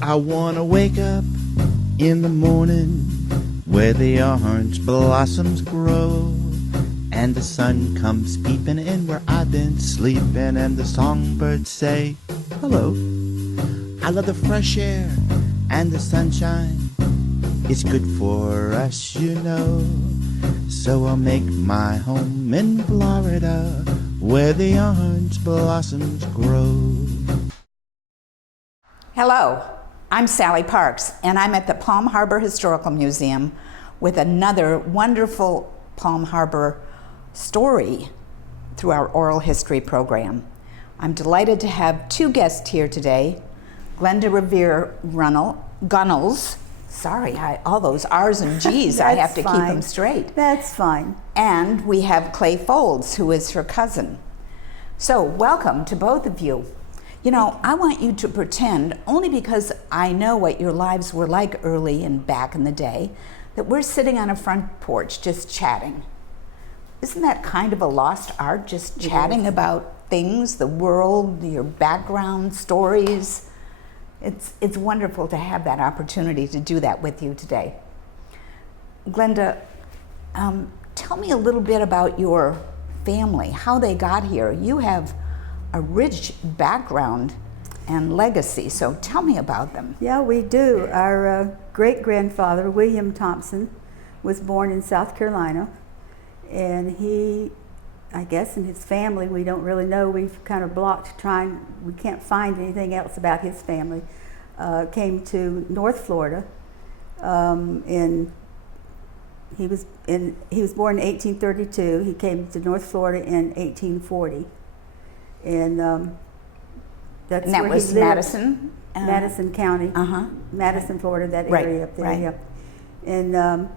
I wanna wake up in the morning where the orange blossoms grow, and the sun comes peeping in where I've been sleeping, and the songbirds say hello. I love the fresh air and the sunshine. It's good for us, you know. So I'll make my home in Florida where the orange blossoms grow. Hello, I'm Sally Parks, and I'm at the Palm Harbor Historical Museum with another wonderful Palm Harbor story through our oral history program. I'm delighted to have two guests here today, Glenda Revere Gunnells. Sorry, all those R's and G's, I have to keep them straight. That's fine. And we have Clay Folds, who is her cousin. So welcome to both of you. You know, I want you to pretend, only because I know what your lives were like early and back in the day, that we're sitting on a front porch just chatting. Isn't that kind of a lost art, just chatting about things, the world, your background, stories? It's wonderful to have that opportunity to do that with you today. Glenda, tell me a little bit about your family, how they got here. You have a rich background and legacy, so tell me about them. Yeah, we do. Our great-grandfather, William Thompson, was born in South Carolina, and he, I guess in his family, we don't really know, we've kind of blocked we can't find anything else about his family, came to North Florida, and he was born in 1832. He came to North Florida in 1840. And that's and that where was he lived. Madison? Madison County, Madison, Florida, that area up there. Right. Yeah. And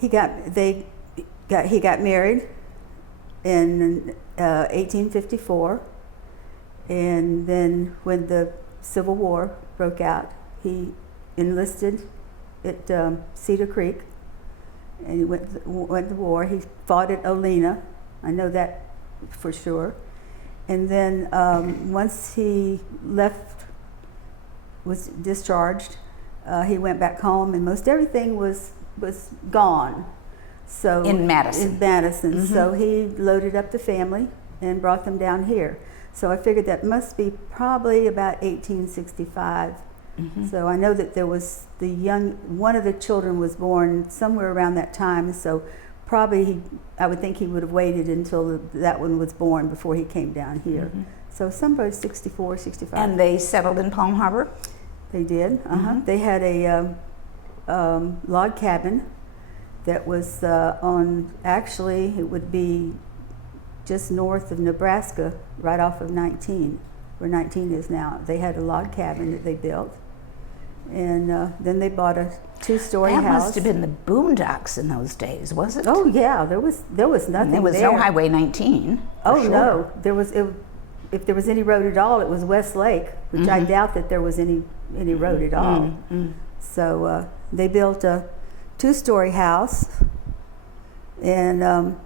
he got married in 1854, and then when the Civil War broke out, he enlisted at Cedar Creek, and he went to war. He fought at Olena, I know that for sure. And then once he was discharged, he went back home, and most everything was gone. So in Madison. Mm-hmm. So he loaded up the family and brought them down here. So I figured that must be probably about 1865. Mm-hmm. So I know that there was one of the children was born somewhere around that time. So probably I would think he would have waited until that one was born before he came down here. Mm-hmm. So somebody 64, 65. And they settled in Palm Harbor? They did. Mm-hmm. They had a log cabin that was actually it would be just north of Nebraska, right off of 19, where 19 is now. They had a log cabin that they built. And then they bought a two-story house. That must have been the boondocks in those days, was it? Oh yeah, there was nothing. There was no Highway 19. Oh sure. No, there was. If there was any road at all, it was West Lake, which I doubt that there was any road at all. Mm-hmm. So they built a two-story house, and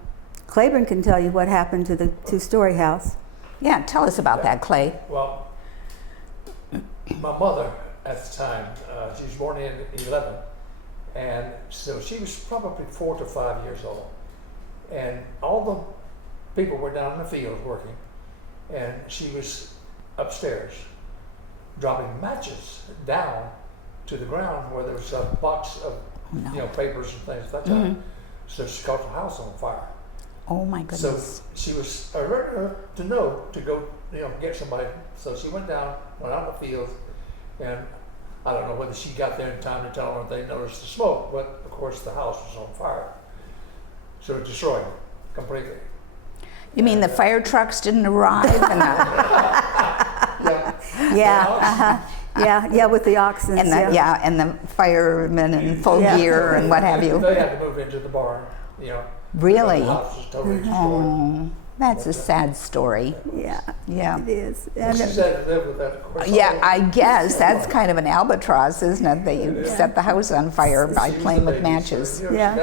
Claiborne can tell you what happened to the two-story house. Yeah, tell us about that, Clay. Well, my mother at the time, she was born in 11, and so she was probably 4 to 5 years old. And all the people were down in the field working, and she was upstairs dropping matches down to the ground where there was a box of papers and things like that. Mm-hmm. So she caught the house on fire. Oh my goodness. So she was alert to know to go get somebody. So she went out in the field, and I don't know whether she got there in time to tell them if they noticed the smoke, but of course the house was on fire. So it destroyed it completely. You mean the fire trucks didn't arrive? Yeah, with the oxen. And the firemen in full gear and what have you. They had to move into the barn, Really? The house was totally destroyed. Oh, that's a sad story. Yeah, it is. And she's had to live with that, of course. Yeah, I guess that's kind of an albatross, isn't it? That you set the house on fire by playing with matches. Yeah.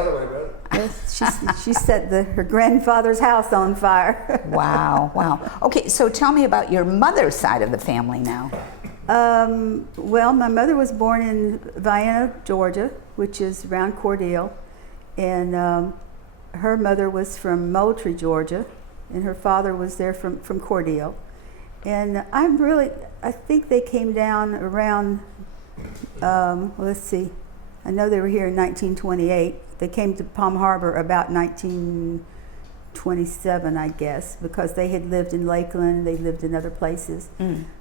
She set her grandfather's house on fire. Wow. Okay, so tell me about your mother's side of the family now. Well, my mother was born in Vienna, Georgia, which is around Cordele, and her mother was from Moultrie, Georgia, and her father was there from Cordele. And I think they came down around, let's see, I know they were here in 1928. They came to Palm Harbor about 1927, I guess, because they had lived in Lakeland, they lived in other places.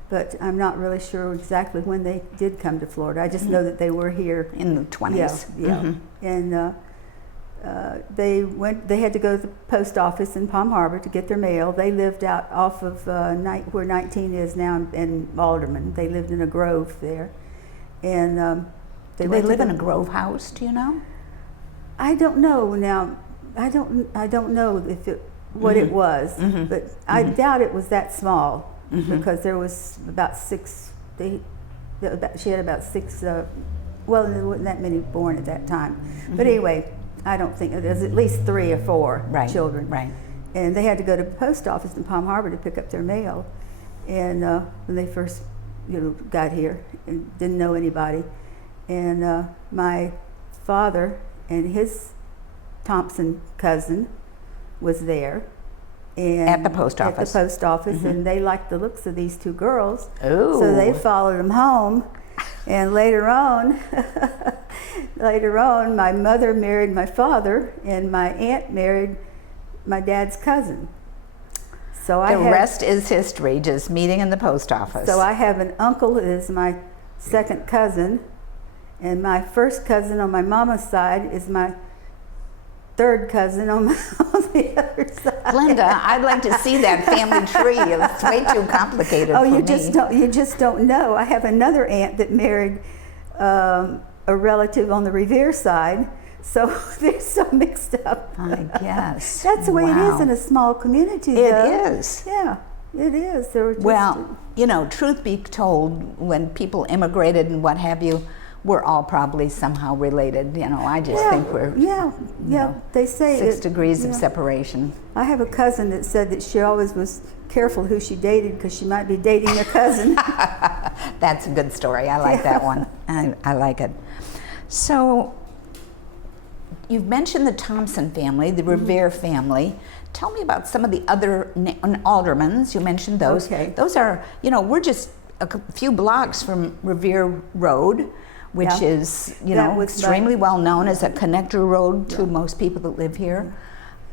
But I'm not really sure exactly when they did come to Florida. I just know that they were here. In the 20s. Yeah. And they had to go to the post office in Palm Harbor to get their mail. They lived out off of where 19 is now in Alderman. They lived in a grove there. And Did they live in a grove house, do you know? I don't know now. I don't know if what it was, but I doubt it was that small because there was about six. She had about six. Well, there wasn't that many born at that time. But anyway, I don't think there's at least 3 or 4 children. Right. And they had to go to the post office in Palm Harbor to pick up their mail. And when they first, got here and didn't know anybody, and my father and his Thompson cousin was there. And At the post office. At the post office, and they liked the looks of these 2 girls. Oh. So they followed them home. And later on, my mother married my father, and my aunt married my dad's cousin. So The rest is history, just meeting in the post office. So I have an uncle that is my second cousin, and my first cousin on my mama's side is my third cousin on the other side. Glenda, I'd like to see that family tree. It's way too complicated for me. You just don't know. I have another aunt that married a relative on the Revere side, so they're so mixed up. I guess. That's the way it Wow. is in a small community, It though. is. Yeah, it is. There were just, Well, truth be told, when people immigrated and what have you, we're all probably somehow related. I just think we're yeah. They say 6 degrees of yeah. separation. I have a cousin that said that she always was careful who she dated because she might be dating a cousin. That's a good story. I like that one. I like it. So, you've mentioned the Thompson family, the Revere family. Tell me about some of the other aldermans. You mentioned those. Okay. Those are, we're just a few blocks from Revere Road, which Yeah. is, That was extremely well known as a connector road to most people that live here.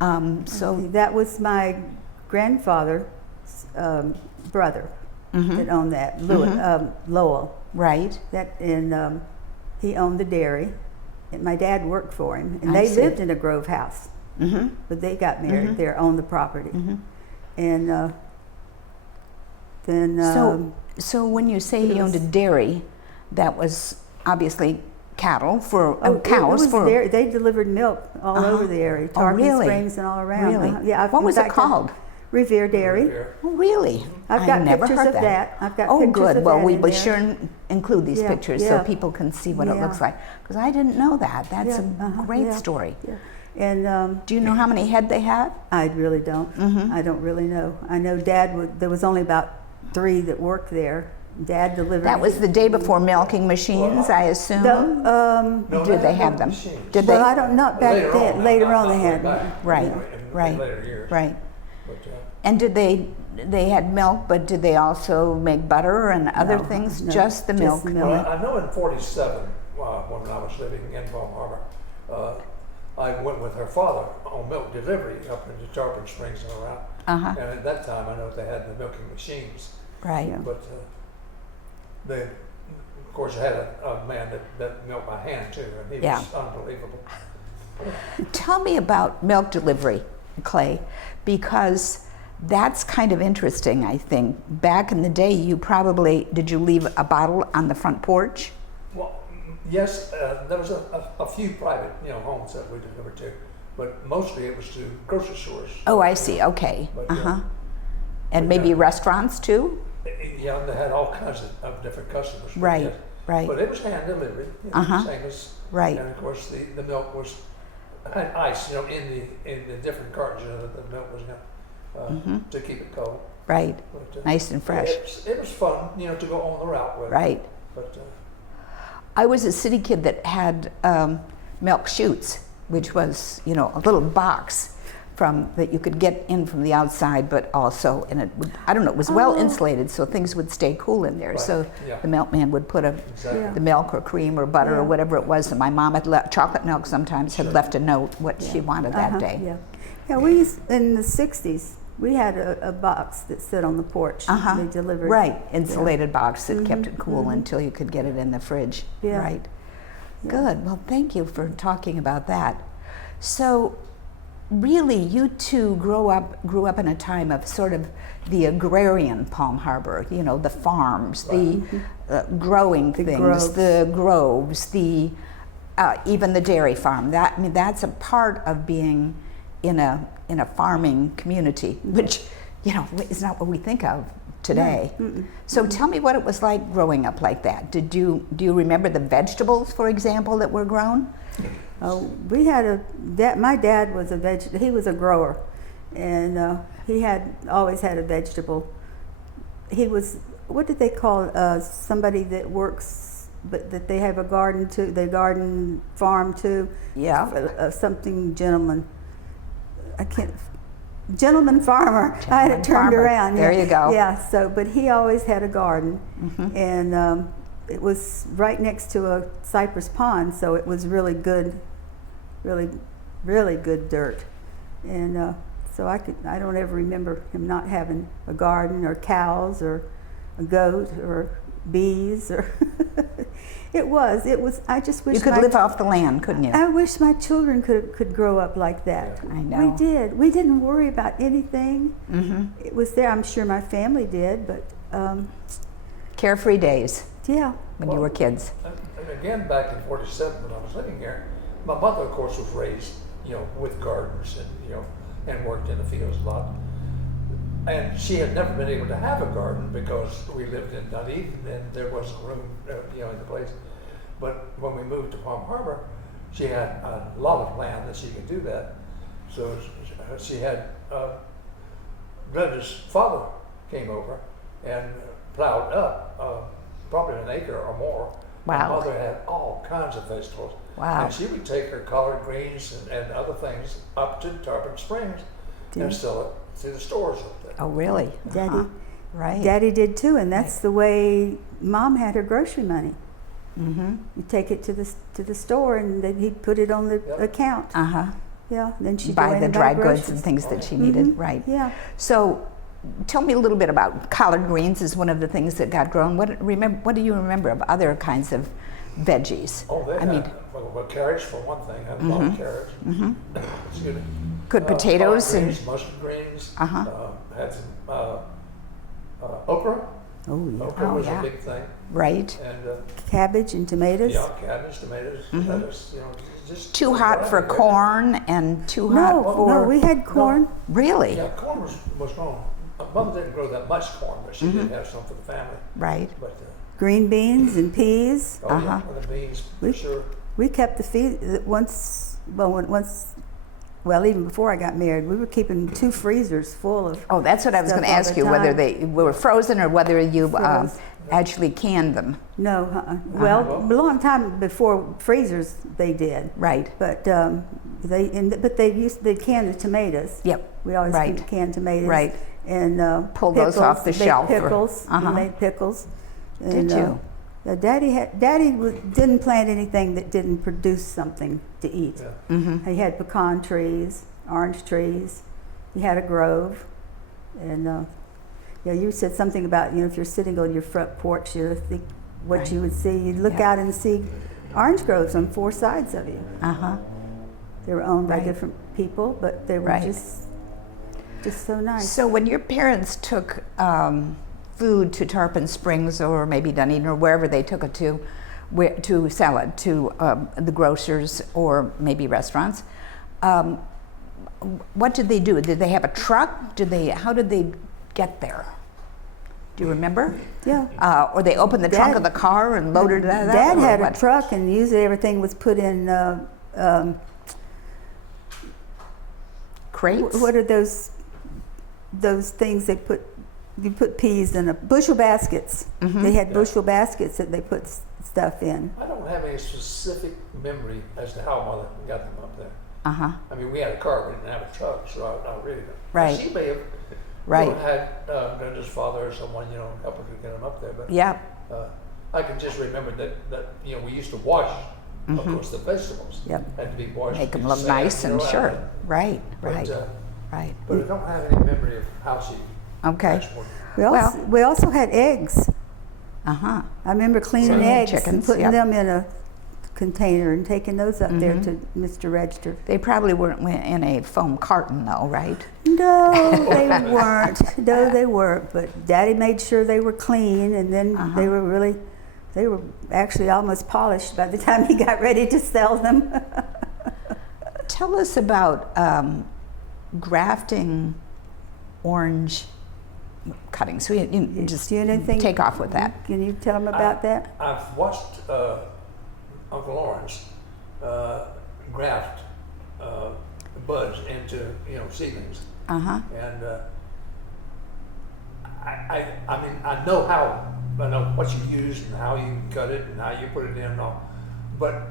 So That was my grandfather's brother that owned that, Lowell. right. And he owned the dairy. And my dad worked for him, and I they see. lived in a grove house. But they got married there, owned the property. And then So when you say he owned a dairy, that was obviously cattle for cows for. They delivered milk all over the area, Tarpon really? Springs and all around. Really? Yeah. What was it called? Revere Dairy. Revere. Oh, really? I've got never pictures heard of that. I've got oh, pictures good. of Well, that we in will there. sure include these Yeah, pictures so yeah. people can see what it Yeah. looks like. Because I didn't know that. That's a great yeah. story. Yeah. And Do you know how many head they have? I really don't. I don't really know. I know there was only about 3 that worked there. Dad delivered. That was the day before milking machines, I assume. No, Did they have them? machines. Did they? Well, I don't know. Back then, later on they had. Right, in right, later years. right. But, And did they had milk, but did they also make butter and other No, things? no, Just the milk. just milk. well, I know in '47, when I was living in Palm Harbor, I went with her father on milk delivery up into Tarpon Springs and around. And at that time, I know they had the milking machines. Right. But they, of course, had a man that milked by hand too, and he Yeah. was unbelievable. Tell me about milk delivery, Clay, because that's kind of interesting, I think. Back in the day, did you leave a bottle on the front porch? Well, yes, there was a few private, homes that we delivered to, but mostly it was to grocery stores. Oh, I see, okay. But, And maybe restaurants too? Yeah, they had all kinds of different customers. but Right, yes. right. But it was hand delivered, same as. Right. And of course, the milk had ice, in the different cartons. The milk was to keep it cold. Right. But, Nice and fresh. It was fun, you know, to go on the route with. Right. But I was a city kid that had milk chutes, which was, you know, a little box that you could get in from the outside, but also, and it would, I don't know, it was well insulated, so things would stay cool in there. Right. So Yeah. the milkman would put Exactly. the milk or cream or butter or whatever it was, and my mom had chocolate milk sometimes had left a note what she wanted that day. Yeah, yeah. We used, in the '60s, we had a box that stood on the porch. They delivered. Right, insulated box that kept it cool until you could get it in the fridge. Yeah. Right. Good. Well, thank you for talking about that. So, really, you two grew up in a time of sort of the agrarian Palm Harbor. You know, the farms, the growing things, groves. the groves, the even the dairy farm. That's a part of being in a farming community, which, you know, is not what we think of today. So tell me what it was like growing up like that. Do you remember the vegetables, for example, that were grown? Oh, we had my dad was he was a grower, and he always had a vegetable. He was, what did they call somebody that works, but that they have a garden too, they garden farm too? Yeah. Something gentleman. Gentleman farmer. I had it turned farmer. around. There you go. Yeah. So, but he always had a garden, and it was right next to a cypress pond, so it was really good, really good dirt, and so I don't ever remember him not having a garden or cows or a goat or bees or. It was. I just wish You could live off the land, couldn't you? I wish my children could grow up like that. I know. We did. We didn't worry about anything. It was there. I'm sure my family did, but Carefree days yeah. when you were kids. and again, back in '47 when I was living here, my mother, of course, was raised, you know, with gardens and, you know, and worked in the fields a lot. And she had never been able to have a garden because we lived in Dunedin and there wasn't room, you know, in the place. But when we moved to Palm Harbor, she had a lot of land that she could do that. So she had, Glenda's father came over and plowed up probably an acre or more. Wow. My mother had all kinds of vegetables. Wow. And she would take her collard greens and other things up to Tarpon Springs and sell it to the stores up there. Oh, really? Daddy. Right. Daddy did too, and that's the way Mom had her grocery money. You take it to the store, and then he'd put it on the account. Yeah, then she'd go Buy in the and dry buy goods groceries. and things that she needed. Right. Yeah. So, tell me a little bit about collard greens. Is one of the things that got grown. What do you remember of other kinds of veggies? Oh, they had well, carrots for one thing. Had a lot of carrots. Excuse me. Good potatoes collard and greens, mustard greens. Had some okra. Oh yeah. Okra Oh, was yeah. a big thing. right. And Cabbage and tomatoes. yeah, cabbage, tomatoes, lettuce. You know, just Too hot for variety. corn and too hot No, for no, we had corn. really. Yeah, corn was grown. Mother didn't grow that much corn, but she did have some for the family. Right. But Green beans and peas. oh yeah, for the beans for sure. We kept the feed well, even before I got married, we were keeping 2 freezers full of. Oh, that's what I was stuff going to all ask the you, whether time. they were frozen or whether you Froze. actually canned them. No, well, a long time before freezers they did, Right. but they canned the tomatoes. Yep. We always Right. canned tomatoes. Right. And Pull those pickles, off the baked shelf or- Pickles. Uh-huh. We made pickles. Did you? Daddy didn't plant anything that didn't produce something to eat. Yeah. He had pecan trees, orange trees. He had a grove, and yeah, you said something about, you know, if you're sitting on your front porch, you think what Right. you would see. You'd look out and see orange groves on 4 sides of you. They were owned by Right. different people, but they were Right. just so nice. So when your parents took food to Tarpon Springs or maybe Dunedin or wherever they took it to sell it to the grocers or maybe restaurants, what did they do? Did they have a truck? How did they get there? Do you remember? Yeah. Or they opened the trunk of the car and loaded that up? Dad or had what? a truck, and usually everything was put in. Crates? What are those things they put You put peas in bushel baskets. They had Yeah. bushel baskets that they put stuff in. I don't have any specific memory as to how Mother got them up there. Uh-huh. I mean, we had a car, we didn't have a truck, so I really don't. Right. She may have Right. had Glenda's father or someone, help her to get them up there. But Yep. I can just remember that we used to wash, of course, the vegetables. Yep. Had to be washed. Make them in look sand, nice and sure. Right, But, right, right. but I don't have any memory of how she Okay. transported them. We also had eggs. Uh-huh. I remember cleaning So you had eggs and chickens, putting yep. them in a container and taking those up there to Mr. Register. They probably weren't in a foam carton though, right? No, they weren't. No, they weren't. But Daddy made sure they were clean, and then they were actually almost polished by the time he got ready to sell them. Tell us about grafting orange cuttings. So you just Do anything? take off with that. Can you tell them about that? I've watched Uncle Lawrence graft buds into seedlings, Uh-huh. and I mean I know what you use and how you cut it and how you put it in and all, but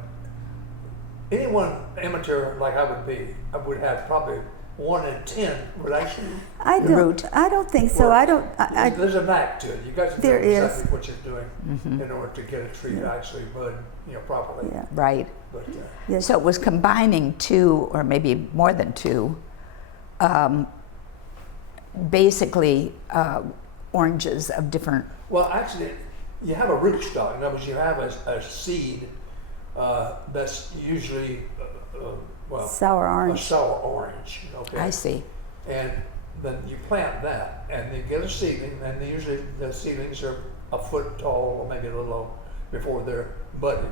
anyone amateur like I would have probably 1 in 10 would actually. I don't think so. There's a knack to it. You got to know There is. exactly what you're doing in order to get a tree to actually bud, properly. Yeah. Right. But Yes. So it was combining two, or maybe more than two, basically oranges of different. well, actually, you have a rootstock. In other words, you have a seed that's usually Sour a orange. sour orange. Okay. I see. And then you plant that, and you get a seedling, and usually the seedlings are a foot tall, or maybe a little low, before they're budding.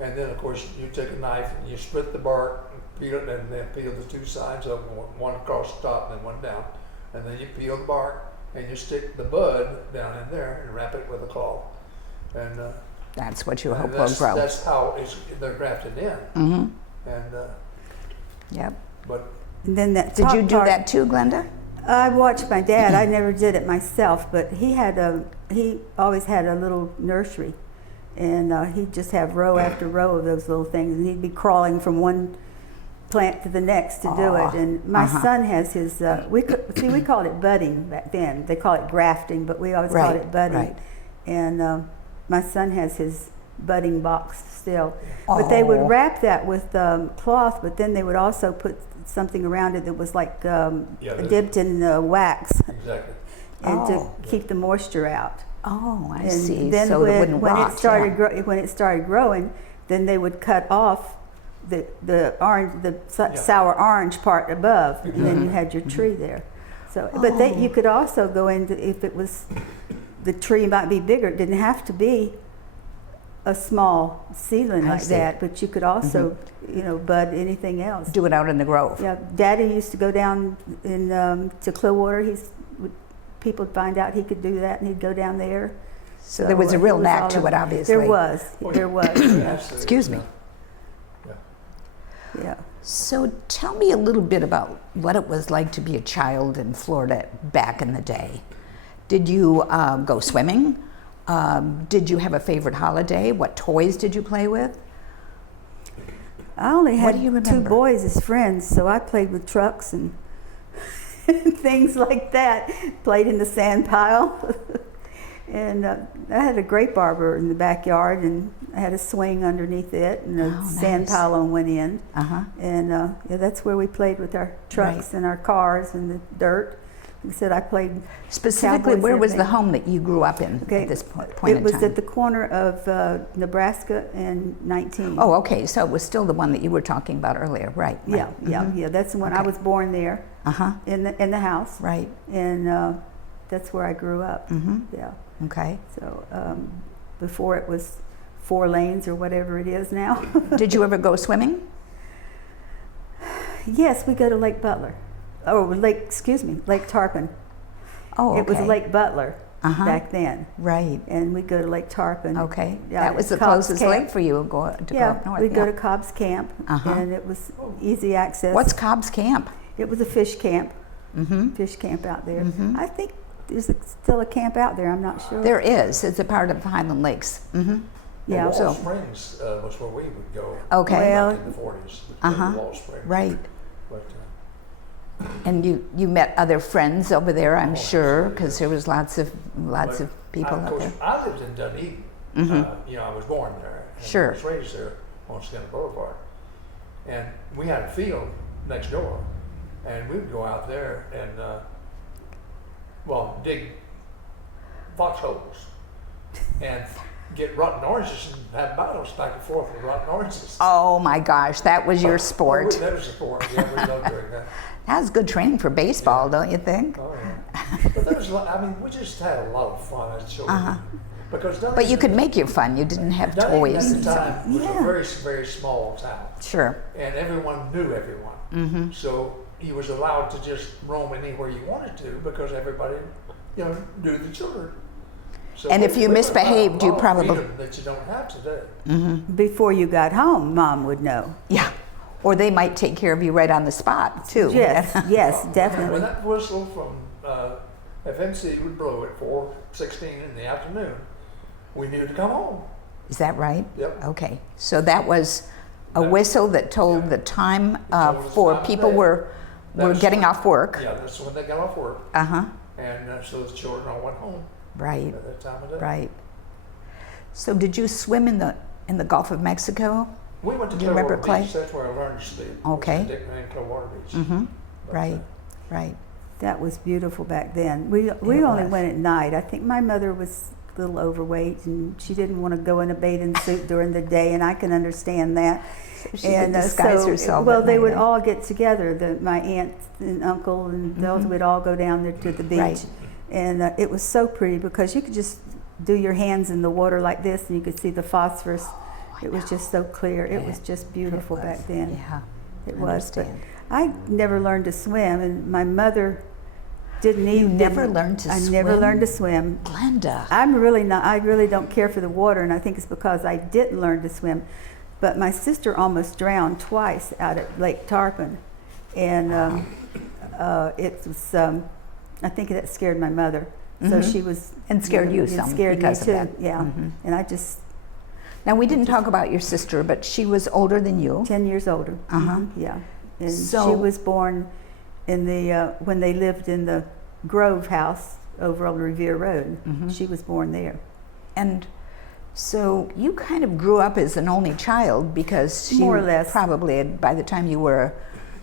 And then, of course, you take a knife and you split the bark, peel it, and then peel the two sides of them, one across the top and then one down. And then you peel the bark, and you stick the bud down in there and wrap it with a cloth. And That's what you and hope will grow. that's how they're grafted in. Mm-hmm. And Yep. but And then that Did top you do part- that too, Glenda? I watched my dad. I never did it myself, but he always had a little nursery, and he'd just have row after row of those little things, and he'd be crawling from one plant to the next to do Aw, it. And my son has his. We called it budding back then. They call it grafting, but we always called Right, it budding. right. And my son has his budding box still. But they would Oh. wrap that with cloth, but then they would also put something around it that was like dipped in wax, exactly. and Oh. to keep the moisture out. Oh, I And see. then So it wouldn't rot. it started when it started growing, then they would cut off the orange, sour orange part above, and then you had your tree there. So, but you could also go into, if it was, the tree might be bigger. It didn't have to be a small seedling I like see. that, but you could also, bud anything else. Do it out in the grove. Yeah, Daddy used to go down to Clearwater. People would find out he could do that, and he'd go down there. So there was a he real was knack all to over- it, obviously. There was. Yeah. Excuse me. Yeah. So tell me a little bit about what it was like to be a child in Florida back in the day. Did you go swimming? Did you have a favorite holiday? What toys did you play with? I only What had do you 2 remember? boys as friends, so I played with trucks and things like that. Played in the sand pile. And I had a grape arbor in the backyard, and I had a swing underneath it, and a sand nice. pile on one end. Uh-huh. And that's where we played with our trucks and our cars and the dirt. Like I said, I played Specifically, cowboys where and was the everything. home that you grew up in Okay, at this point It in was time? at the corner of Nebraska and 19. Oh, okay. So it was still the one that you were talking about earlier, right? Yeah, yeah. That's the one. I Okay. was born there Uh-huh. in the house, Right. and that's where I grew up. Mm-hmm. Yeah. Okay. So before it was 4 lanes or whatever it is now. Did you ever go swimming? Yes, we go to Lake Butler. Oh, Lake Tarpon. Oh, okay. It was Lake Butler Uh-huh. back then, Right. and we go to Lake Tarpon. Okay. Yeah, That was the Cobb's closest Camp. lake for you to go up north. we'd go yeah. to Cobb's Camp, Uh-huh. and it was easy access. What's Cobb's Camp? It was a fish camp. Mm-hmm. Fish camp out there. Mhm. I think there's still a camp out there. I'm not sure. There is. It's a part of Highland Lakes. Mm-hmm. Yeah. Wall So- Springs was where we would go. Okay. Well- Back in the 40s. Wall Springs. Right. But, And you met other friends over there, I'm Oh, sure, absolutely. because there was lots of people of out course, there. I lived in Dunedin. You know, I was born there. And Sure. I was raised there on Skinner Boulevard. And we had a field next door. And we would go out there and, dig foxholes and get rotten oranges and have battles back and forth with rotten oranges. Oh my gosh, that was your sport. That was a sport. Yeah, we loved doing that. That was good training for baseball, don't you think? Oh, yeah. But there was, we just had a lot of fun as children. Because Uh-huh. But you could make your fun. You didn't have Dunedin toys at and the stuff. time was Yeah. a very, very small town. Sure. And everyone knew everyone. So you was allowed to just roam anywhere you wanted to because everybody, knew the children. So And if you we misbehaved, you had a lot of probably- freedom that you don't have today. Before you got home, Mom would know. Yeah. Or they might take care of you right on the spot, too. Yes, yes, When definitely. that whistle from FMC would blow at 4:16 in the afternoon, we knew to come home. Is that right? Yep. Okay. So that was a whistle that told the time told us for time of people day. were That's getting when- off work. Yeah, that's when they got off work. Uh-huh. And so the children all went home Right. at that time of day. Right. So did you swim in the Gulf of Mexico? We went to Do you remember Clearwater Beach. Clay? That's where I learned to swim. Okay. Was in Dickman and Clearwater Beach. Mm-hmm. But, Right. Right. That was beautiful back then. We only was. went at night. I think my mother was a little overweight and she didn't want to go in a bathing suit during the day, and I can understand that. She could disguise herself well, at they night, would eh? all get together. My aunt and uncle and those would all go down there to the beach, Right. and it was so pretty because you could just do your hands in the water like this, and you could see the phosphorus. It was just so clear. It was just beautiful back then. Yeah. It I was. But understand. I never learned to swim, and my mother didn't You even. never learned to I swim? never learned to swim. Glenda. I'm really not. I really don't care for the water, and I think it's because I didn't learn to swim. But my sister almost drowned twice out at Lake Tarpon, and it was. I think that scared my mother. So she was. And scared you it some scared because me of too. that. Yeah, Mhm. and I just Now, we didn't talk about your sister, but she was older than you. 10 years older. Uh-huh. Yeah, and So- she was born in the when they lived in the Grove house over on Revere Road. Mm-hmm. She was born there. And so you kind of grew up as an only child because she More or less. probably, by the time you were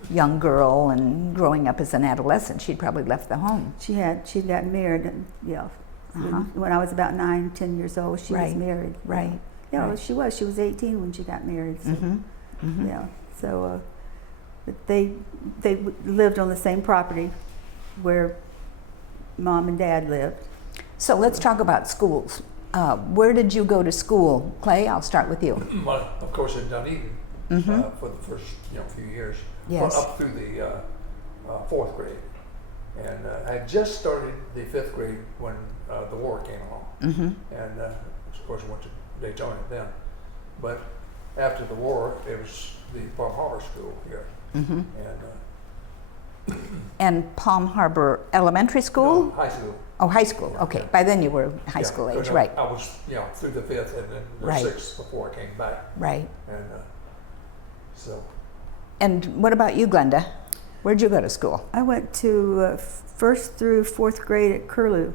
a young girl and growing up as an adolescent, she'd probably left the home. She'd gotten married, and yeah. Uh-huh. When I was about 9, 10 years old, she was Right, married. right, Yeah, right. she was. She was 18 when she got married. So, Mm-hmm. yeah. So, but they lived on the same property where Mom and Dad lived. So let's talk about schools. Where did you go to school? Clay, I'll start with you. Well, of course, in Dunedin for the first few years. Yes. Well, up through the 4th grade. And I had just started the 5th grade when the war came along. And of course, I went to Daytona then. But after the war, it was the Palm Harbor School here. And And Palm Harbor Elementary School? no, high school. Oh, high school. Okay. By then you were high Yeah, school because age, right? I was through the 5th and then the Right. 6th before I came back. Right. And so And what about you, Glenda? Where'd you go to school? I went to 1st through 4th grade at Curlew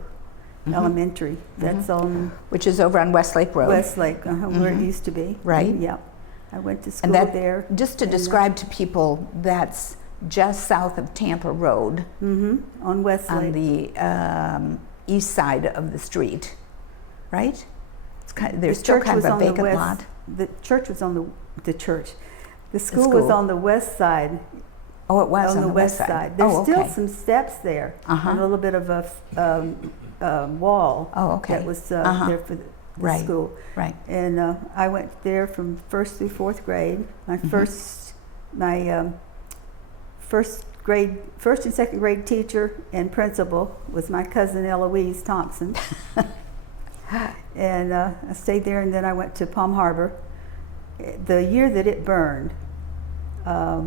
Elementary. That's on Which is over on Westlake Road. Westlake, where it used to be. Right. Yeah. I went to school And that, there. just to and, describe to people, that's just south of Tampa Road on on Westlake. the east side of the street, right? It's kind there's The still church kind of was a on the vacant west- lot. The church was on the church. The school was school. on the west side. Oh, it was on the west side. There's oh, still okay. some steps there, Uh-huh. and a little bit of a wall Oh, okay. that was Uh-huh. there for the Right. school. Right. And I went there from 1st through 4th grade. My Mm-hmm. first and 2nd grade teacher and principal was my cousin Eloise Thompson. And I stayed there, and then I went to Palm Harbor. The year that it burned,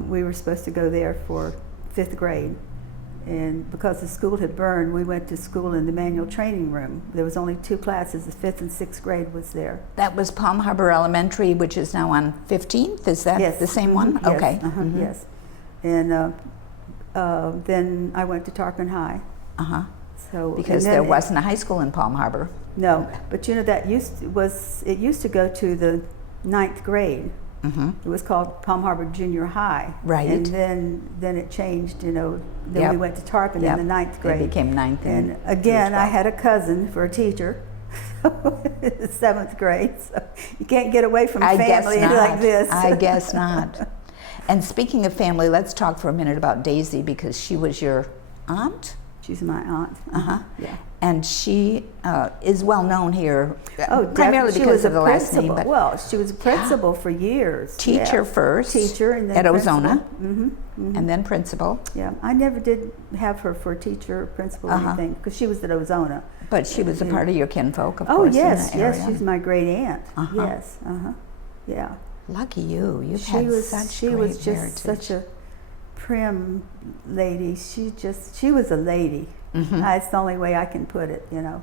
we were supposed to go there for 5th grade, And because the school had burned, we went to school in the manual training room. There was only 2 classes. The 5th and 6th grade was there. That was Palm Harbor Elementary, which is now on 15th. Is that Yes. the same one? Yes. Okay. Yes. And then I went to Tarpon High. So Because and then there wasn't a high school in Palm Harbor. No, but you know that it used to go to the 9th grade. It was called Palm Harbor Junior High. Right. And then it changed, you know. Then Yep. we went to Tarpon in the 9th grade. It became 9th. And again, I had a cousin for a teacher, in the 7th grade. So you can't get away from I guess family not. like this. I guess not. And speaking of family, let's talk for a minute about Daisy, because she was your aunt. She's my aunt. Yeah. And she is well known here, Oh, primarily she because was of a the last name. principal. But Well, she was a principal for years. teacher Yeah. first, Teacher, and then at principal. Ozona, and then principal. Yeah, I never did have her for teacher, principal, or anything, because she was at Ozona. But she was a part of your kinfolk, of Oh course. yes, in that yes, area. she's my great aunt. Yes, yeah. Lucky you. You've She had was such she great was just heritage. such a prim lady. She was a lady. That's the only way I can put it, you know.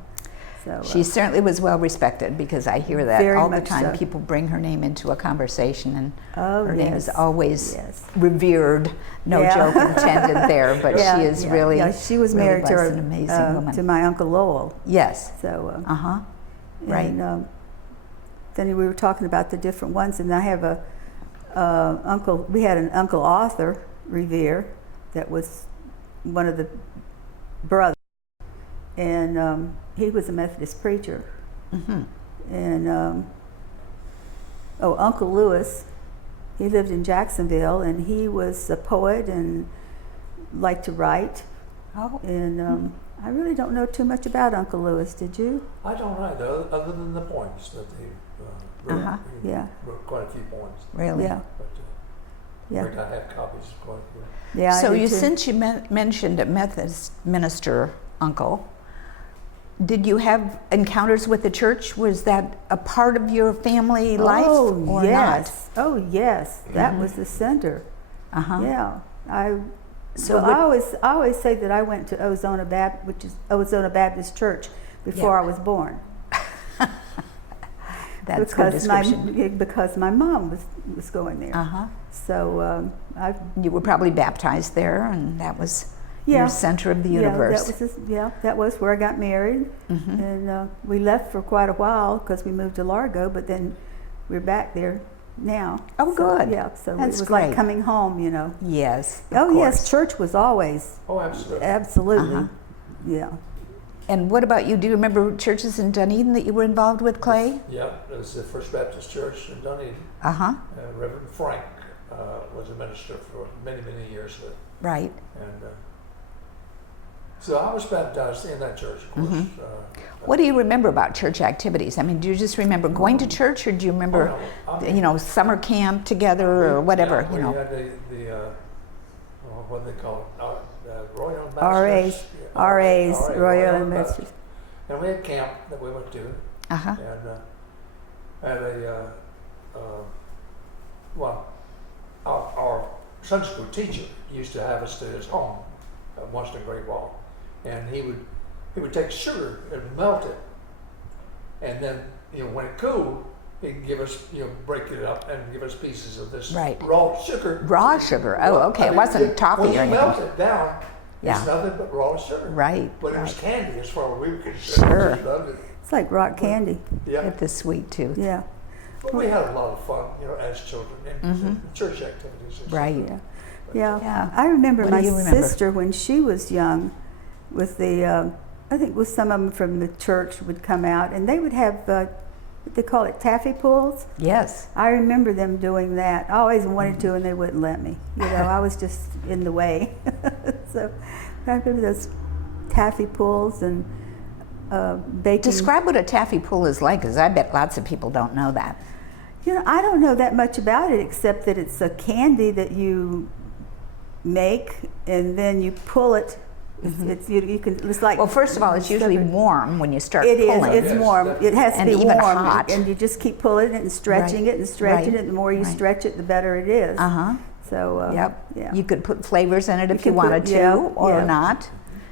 So She certainly was well respected, because I hear that Very all the much time. so. People bring her name into a conversation, and Oh, her name is yes. always Yes. revered. No Yeah. joke intended there, but she is really, yeah. She was really married to was an amazing woman. to my Uncle Lowell. Yes. So Right. And then we were talking about the different ones, and I have a uncle. We had an Uncle Arthur Revere that was one of the brothers, and he was a Methodist preacher. And Uncle Lewis, he lived in Jacksonville, and he was a poet and liked to write. Oh. And I really don't know too much about Uncle Lewis. Did you? I don't either, other than the points that he wrote. He Yeah. wrote quite a few points. Really? Yeah. But Yeah. in fact, I have copies of quite a few. Yeah. I So do you, too. since you mentioned a Methodist minister uncle, did you have encounters with the church? Was that a part of your family life or yes. Oh yes, that was the center. not? Yeah, So well, what- I always say that I went to Ozona which is Ozona Baptist Church before I was born. That's good description. Because my mom was going there. So I You were probably baptized there, and that was your center of the universe. that was where I got married, and we left for quite a while because we moved to Largo, but then we're back there now. Oh, So, good. Yeah, so That's it was great. like coming home, you know. Yes. of Oh course. yes, church was always Oh, absolutely. absolutely, yeah. And what about you? Do you remember churches in Dunedin that you were involved with, Clay? Yeah, it was the First Baptist Church in Dunedin. Reverend Frank was a minister for many, many years there. Right. And so I was baptized in that church, of course. What do you remember about church activities? I mean, do you just remember going to church, or do you remember, summer camp together or whatever? We had the what do they call it? Royal Ambassadors. RAs, Royal Ambassadors. And we had camp that we went to. And had our Sunday school teacher used to have us to his home once in a great while, and he would take sugar and melt it, and then when it cooled, he'd give us break it up and give us pieces of this raw sugar. Raw sugar. Oh, okay. It wasn't toffee when or anything. you melt it down, it's nothing but raw sugar. Right. But it was candy as far as we were concerned. Sure. We loved it. It's like rock candy. Yeah. With the sweet tooth. Yeah. But we had a lot of fun, as children, and church activities. And Right. stuff. Yeah. I remember What do my you remember? sister when she was young, with the I think with some of them from the church would come out, and they would have what they call it, taffy pools. Yes. I remember them doing that. I always wanted to, and they wouldn't let me. I was just in the way. So I remember those taffy pools and baking. Describe what a taffy pool is like, because I bet lots of people don't know that. I don't know that much about it, except that it's a candy that you make, and then you pull it. It's you can. It's like. Well, first of all, it's usually warm when you start It is. pulling. It's warm. It has to And be even warm, hot. and you just keep pulling it and stretching Right. it and stretching Right. it. The more you Right. stretch it, the better it is. So Yep. yeah. You could put flavors in it if you could put- wanted to, yeah, or yeah. not.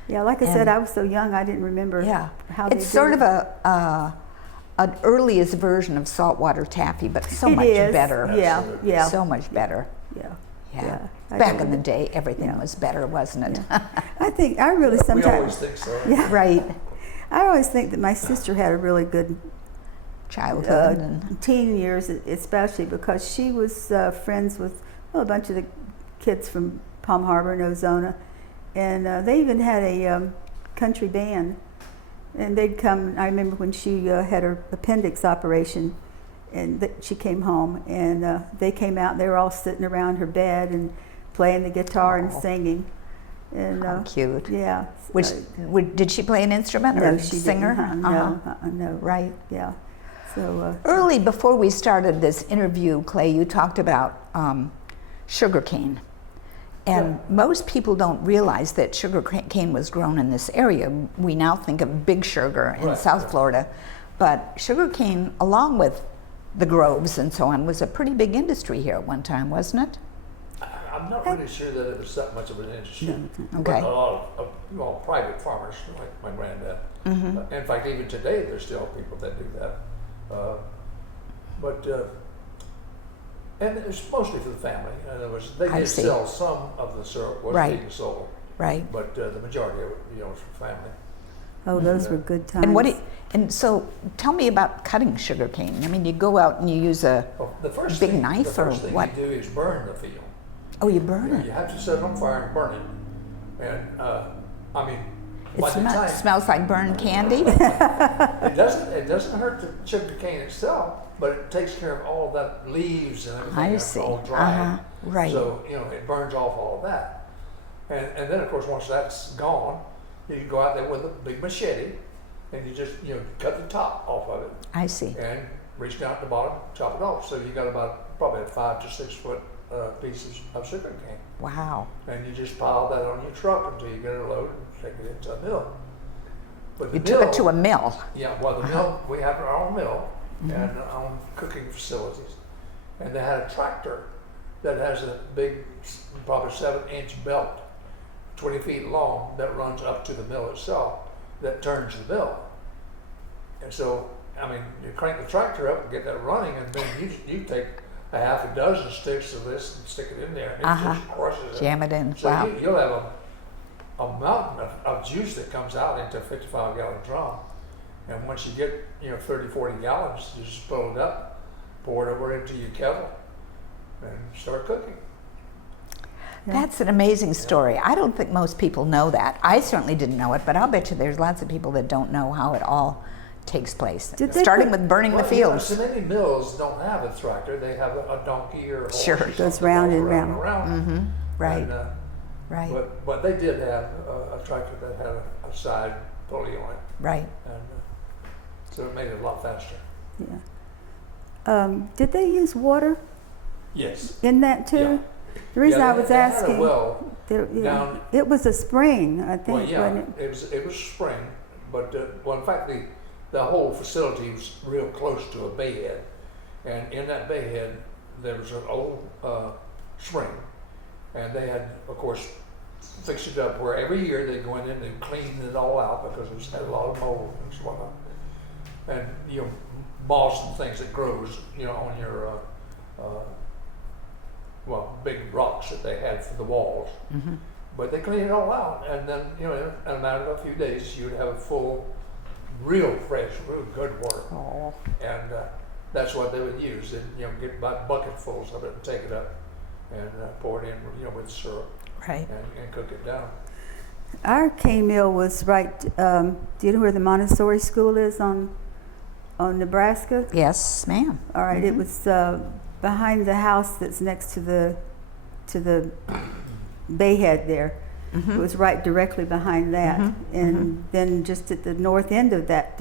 Yeah, like I said, And- I was so young I didn't remember Yeah. how they It's did sort it. of an earliest version of saltwater taffy, but so It much is. better. Yeah, Absolutely. yeah, So much better. yeah. Yeah. Yeah, I Back agree in the with day, everything Yeah. was better, wasn't it? I think I really We sometimes. always think so. Yeah. Right. I always think that my sister had a really good Childhood and teen years, especially because she was friends with a bunch of the kids from Palm Harbor and Ozona, and they even had a country band, and they'd come. I remember when she had her appendix operation, and she came home, and they came out. And they were all sitting around her bed and playing the guitar and Oh. singing, and how cute. yeah. Which, did she play an instrument or no, she singer? didn't. No. Right. Yeah. So Early, before we started this interview, Clay, you talked about sugar cane. And most people don't realize that sugar cane was grown in this area. We now think of big sugar in Right, South right. Florida. But sugar cane, along with the groves and so on, was a pretty big industry here at one time, wasn't it? I'm not really sure that it was that much of an industry. Okay. But a lot of private farmers, like my granddad. In fact, even today, there's still people that do that. And it's mostly for the family. In other words, they I did see. sell some of the syrup was Right. being sold, Right. but the majority of it, was for family. oh, those were good times. And so tell me about cutting sugar cane. I mean, you go out and you use a, Well, the first Big thing, knife the or first thing what? you do is burn the field. oh, you burn You it. have to set it on fire and burn it. And I mean, by the time Smells like burned candy. it doesn't hurt the sugar cane itself, but it takes care of all of that leaves and everything I that's see. all dry. Right. So it burns off all of that. And then of course once that's gone, you go out there with a big machete and you just cut the top off of it I see. and reach down at the bottom, chop it off. So you got about probably a 5 to 6 foot piece of sugar cane. Wow. And you just pile that on your truck until you get it loaded and take it into a mill. But the You took mill, it to a mill. yeah, well, the mill, we have our own mill and our own cooking facilities. And they had a tractor that has a big, probably 7-inch belt, 20 feet long, that runs up to the mill itself, that turns the mill. And so, I mean, you crank the tractor up and get that running, and then you take a half a dozen sticks of this and stick it in there, and it just crushes it. Jam it in. So Wow. you'll have a mountain of juice that comes out into a 55-gallon drum. And once you get 30, 40 gallons, you just fill it up, pour it over into your kettle, and start cooking. That's an amazing story. I don't think most people know that. I certainly didn't know it, but I'll bet you there's lots of people that don't know how it all takes place. Did they Starting put- with burning the Well, fields. so many mills don't have a tractor; they have a donkey or a horse. Sure. or Goes something round goes and around round. and around. Right. And, Right. but they did have a tractor that had a side pulley on it, Right. and so it made it a lot faster. Yeah. Did they use water Yes. in that too? Yeah. The reason Yeah, I was they had asking, a well. down- it was a spring, I think. Well, yeah, wasn't it? it was spring, but well, in fact, the whole facility was real close to a bayhead, and in that bayhead there was an old spring, and they had, of course, fixed it up where every year they go in and they clean it all out because it's had a lot of mold and whatnot, and moss and things that grows, on your big rocks that they had for the walls. But they cleaned it all out, and then, in a matter of a few days, you'd have a full, real fresh, real good water. Oh. And that's what they would use. They'd, get about bucketfuls of it and take it up and pour it in, with syrup Right. and cook it down. Our cane mill was right. Do you know where the Montessori school is on Nebraska? Yes, ma'am. All right, it was behind the house that's next to the bayhead there. It was right directly behind that, and then just at the north end of that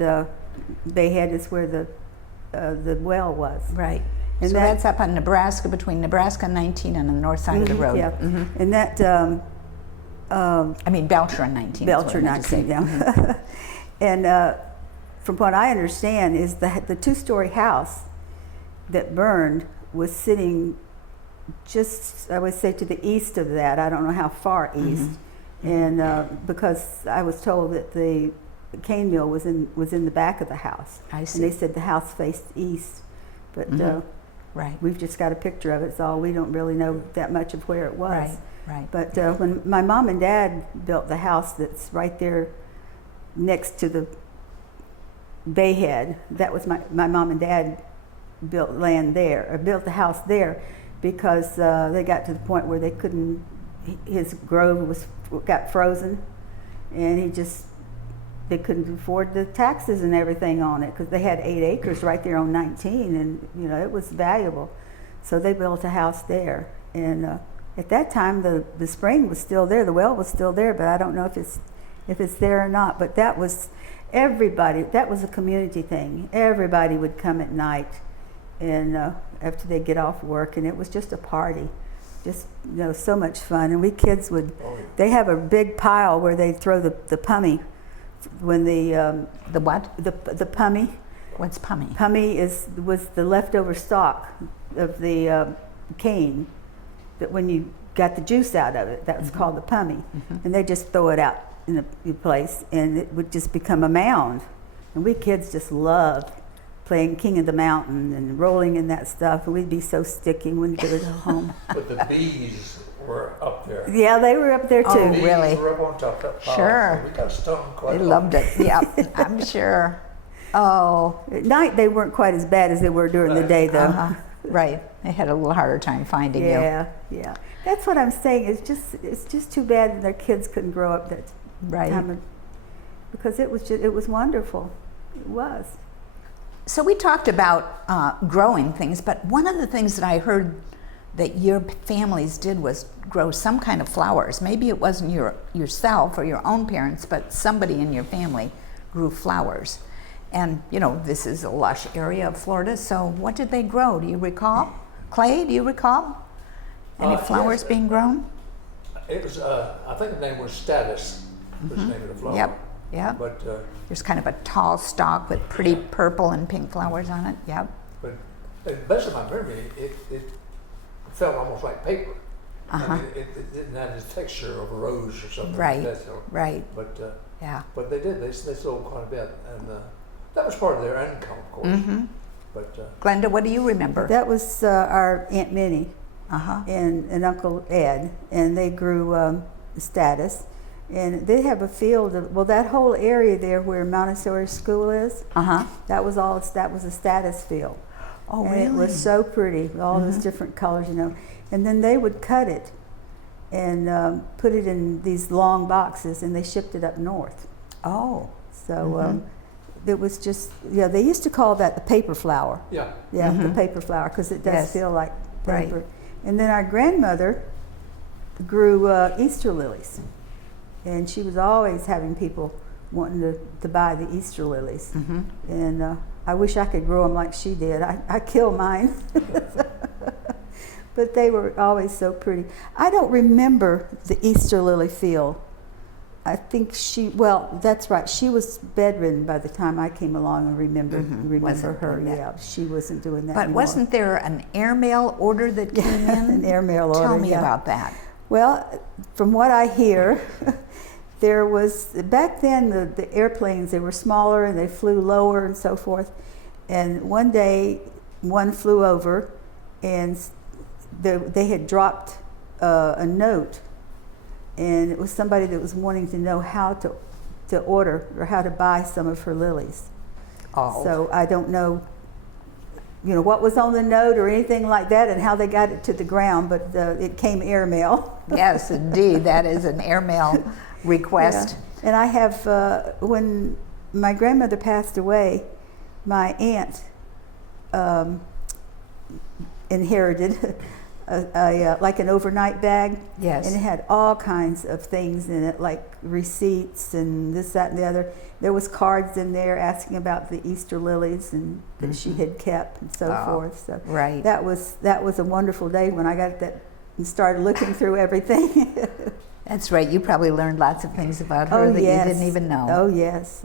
bayhead is where the well was. Right. And So that's up on Nebraska, between Nebraska and 19 on the north side of the road. Yeah, and that I mean, Belcher and 19. is what I Belcher meant to say. 19, yeah. And from what I understand is the two-story house that burned was sitting just, I would say, to the east of that. I don't know how far east. And because I was told that the cane mill was in the back of the house. I see. And they said the house faced east. But Right. we've just got a picture of it, so we don't really know that much of where it was. Right. Right. But when my mom and dad built the house that's right there next to the Bayhead, that was my mom and dad built land there, or built the house there, because they got to the point where they couldn't, his grove got frozen, and they couldn't afford the taxes and everything on it, because they had 8 acres right there on 19, and it was valuable. So they built a house there, and at that time the spring was still there, the well was still there, but I don't know if it's there or not. But that was everybody. That was a community thing. Everybody would come at night, and after they get off work, and it was just a party. Just so much fun. And we kids would. Oh, yeah. They have a big pile where they throw the pummie. When the what? The pummie. What's pummie? Pummie was the leftover stalk of the cane. That when you got the juice out of it, that was called the pummie. And they just throw it out in a place, and it would just become a mound. And we kids just loved playing King of the Mountain and rolling in that stuff, and we'd be so sticky when we get home. But the bees were up there. Yeah, they were up there too. Oh, The bees really? were up on top of that pile. Sure. So we got stoned quite They a lot. loved it. Yeah, I'm sure. Oh, At night they weren't quite as bad as they were during the day, though. right. They had a little harder time finding you. Yeah. That's what I'm saying. It's just too bad that their kids couldn't grow up that Right. time, because it was wonderful. It was. So we talked about growing things, but one of the things that I heard that your families did was grow some kind of flowers. Maybe it wasn't yourself or your own parents, but somebody in your family grew flowers. And this is a lush area of Florida, so what did they grow? Do you recall? Clay, do you recall any flowers yes. being grown? It was, I think the name was Status, was the name of the flower. Yep. But There's kind of a tall stalk with pretty purple and pink flowers on it. Yep. But to the best of my memory, it felt almost like paper. I mean, it didn't have the texture of a rose or something Right. like that. So, Right. But Yeah. but they did. They sold quite a bit, and that was part of their income, of course. But Glenda, what do you remember? That was our Aunt Minnie Uh-huh. and Uncle Ed, and they grew Status. And they have a field of, that whole area there where Montessori School is, Uh-huh. that was a Status field. Oh, And really? it was so pretty, all those different colors, And then they would cut it and put it in these long boxes, and they shipped it up north. Oh. So it was just, they used to call that the paper flower. yeah, Yeah, the paper flower, because it does Yes. feel like Right. paper. And then our grandmother grew Easter lilies. And she was always having people wanting to buy the Easter lilies. And I wish I could grow them like she did. I kill mine. But they were always so pretty. I don't remember the Easter lily field. I think that's right. She was bedridden by the time I came along and remember Wasn't her. doing that. Yeah, she wasn't doing that But anymore. wasn't there an airmail order that came in? An airmail order, Tell me yeah. about that. Well, from what I hear, there was, back then the airplanes, they were smaller and they flew lower and so forth. And one day, one flew over and they had dropped a note. And it was somebody that was wanting to know how to order or how to buy some of her lilies. Oh. So I don't know, what was on the note or anything like that and how they got it to the ground, but it came airmail. Yes, indeed. That is an airmail request. Yeah. And I have, when my grandmother passed away, my aunt inherited like an overnight bag. Yes. And it had all kinds of things in it, like receipts and this, that, and the other. There was cards in there asking about the Easter lilies and that she had kept and so forth. So right. that was a wonderful day when I got that and started looking through everything. That's right. You probably learned lots of things about her that you didn't even know. Oh yes.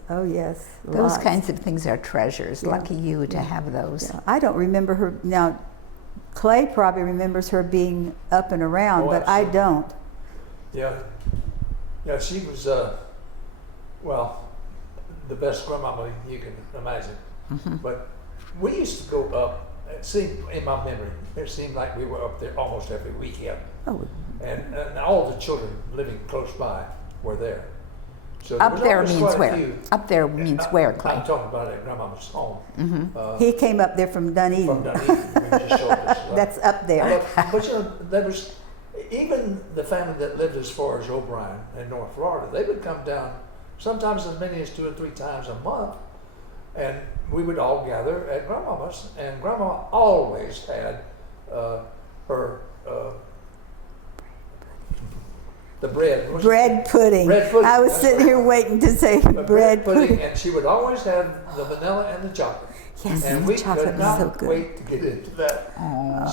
Those kinds of things are treasures. Yeah. Lucky you to have those. Yeah. I don't remember her now. Clay probably remembers her being up and around, Oh, but I absolutely. don't. Yeah. Yeah, she was, well, the best grandmama you can imagine. But we used to go up, it seemed, in my memory, it seemed like we were up there almost every weekend. Oh, And all the children living close by were there. So there up was there always means quite a where? few. Up there means where, Clay? I'm talking about at Grandmama's home. He came up there from Dunedin. From Dunedin. We just showed us, That's up there. but you know, there was, even the family that lived as far as O'Brien in North Florida, they would come down sometimes as many as 2 or 3 times a month. And we would all gather at Grandmama's, and Grandma always had her the bread. Bread pudding. Bread pudding. I was That's sitting right. here waiting to say bread pudding. and she would always have the vanilla and the chocolate. Yes, and the we chocolate could was not so good. wait to get into that.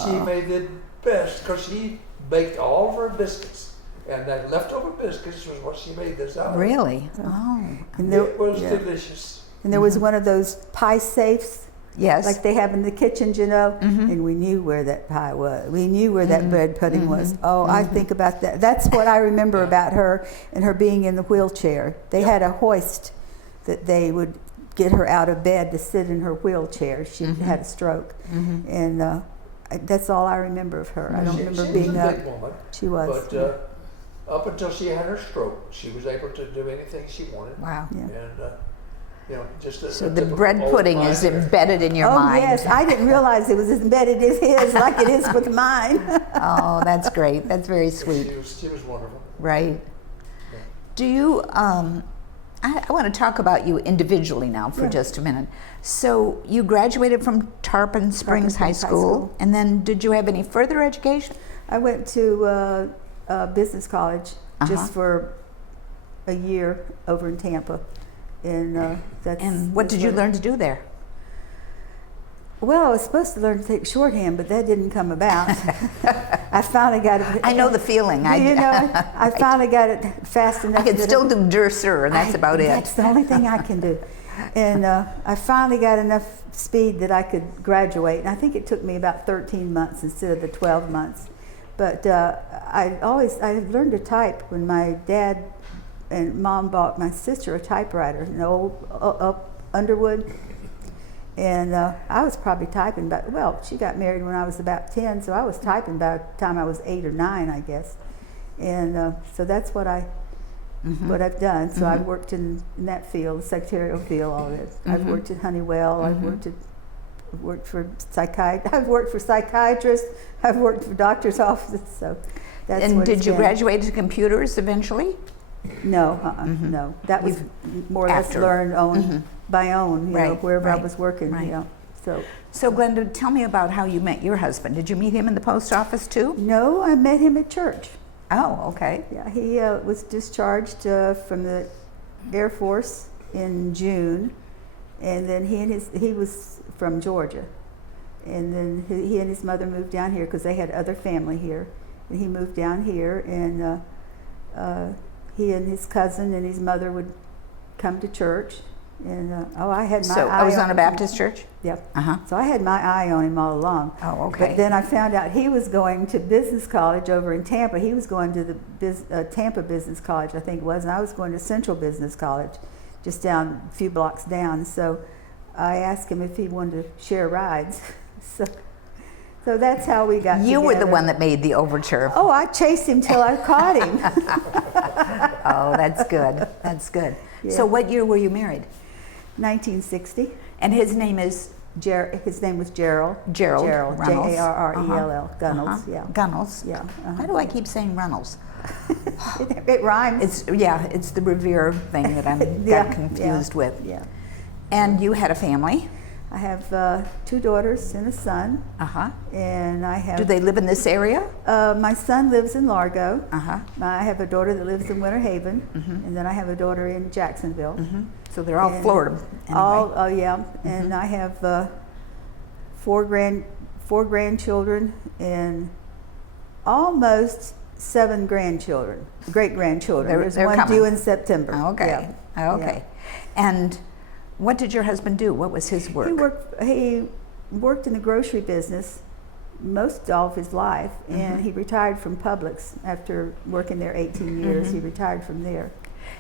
She made it best because she baked all of her biscuits, and that leftover biscuits was what she made this out of. Really? Oh. And there, It was yeah. delicious. And there was one of those pie safes Yes. like they have in the kitchens, you know, and we knew where that pie was. We knew where that bread pudding was. Oh, I think about that. That's what I remember about her and her being in the wheelchair. They had a hoist that they would get her out of bed to sit in her wheelchair. She had a stroke, and that's all I remember of her. I don't remember she being was a up. big woman, She was. but up until she had her stroke, she was able to do anything she wanted. Wow. Yeah. And you know, just a, So a the typical bread old pudding is pioneer. embedded in your Oh mind. yes, I didn't realize it was as embedded as his, like it is with mine. Oh, that's great. That's very sweet. She was wonderful. Right. Do you, I want to talk about you individually now for Yeah. just a minute. So you graduated from Tarpon Springs High Springs High School, School. and then did you have any further education? I went to business college Uh-huh. just for a year over in Tampa, and that's. And what that's did you learn to do there? Well, I was supposed to learn to take shorthand, but that didn't come about. I finally got it. I know the feeling. You know, I finally got it fast enough. I can that still do dur sir, and that's about it. That's the only thing I can do. And I finally got enough speed that I could graduate. And I think it took me about 13 months instead of the 12 months. But I had learned to type when my dad and mom bought my sister a typewriter, an old Underwood. And I was probably typing about, well, she got married when I was about 10, so I was typing by the time I was 8 or 9, I guess. And so that's what what I've done. So I've worked in that field, the secretarial field, all this. I've worked at Honeywell. I've worked for psychiatrists. I've worked for doctors' offices. So that's And what did it's you been. graduate to computers eventually? No, no. That was more or less After. learned on by own, you know, Right, wherever I right, was working, right. you know. So So Glenda, tell me about how you met your husband. Did you meet him in the post office too? no, I met him at church. Oh, okay. Yeah, he was discharged from the Air Force in June, and then he was from Georgia, and then he and his mother moved down here because they had other family here, and he moved down here, and he and his cousin and his mother would come to church, and I had my So eye I was on him. a Baptist church? Yep. Uh-huh. So I had my eye on him all along. Oh, okay. But then I found out he was going to business college over in Tampa. He was going to the Tampa Business College, I think it was, and I was going to Central Business College, just down a few blocks down. So I asked him if he wanted to share rides. So that's how we got You were the together. one that made the overture. Oh, I chased him till I caught him. Oh, that's good. That's good. Yeah. So what year were you married? 1960. And his name is His name was Gerald. Gerald Gerald. Reynolds. Jarrell. Gunnells. Uh-huh. Yeah. Gunnells. Yeah. Why do I keep saying Reynolds? It rhymes. It's the Revere thing that I'm got confused with. Yeah. And you had a family. I have 2 daughters and a son, Uh-huh. and I have. Do they live in this area? My son lives in Largo. Uh-huh. I have a daughter that lives in Winter Haven, and then I have a daughter in Jacksonville. So they're all And Florida anyway. Oh yeah, and I have 4 grandchildren and almost 7 grandchildren, great grandchildren. There's They're one coming. due in September. Okay. Yeah. Okay. And what did your husband do? What was his work? He worked in the grocery business, most all of his life, and he retired from Publix after working there 18 years. He retired from there.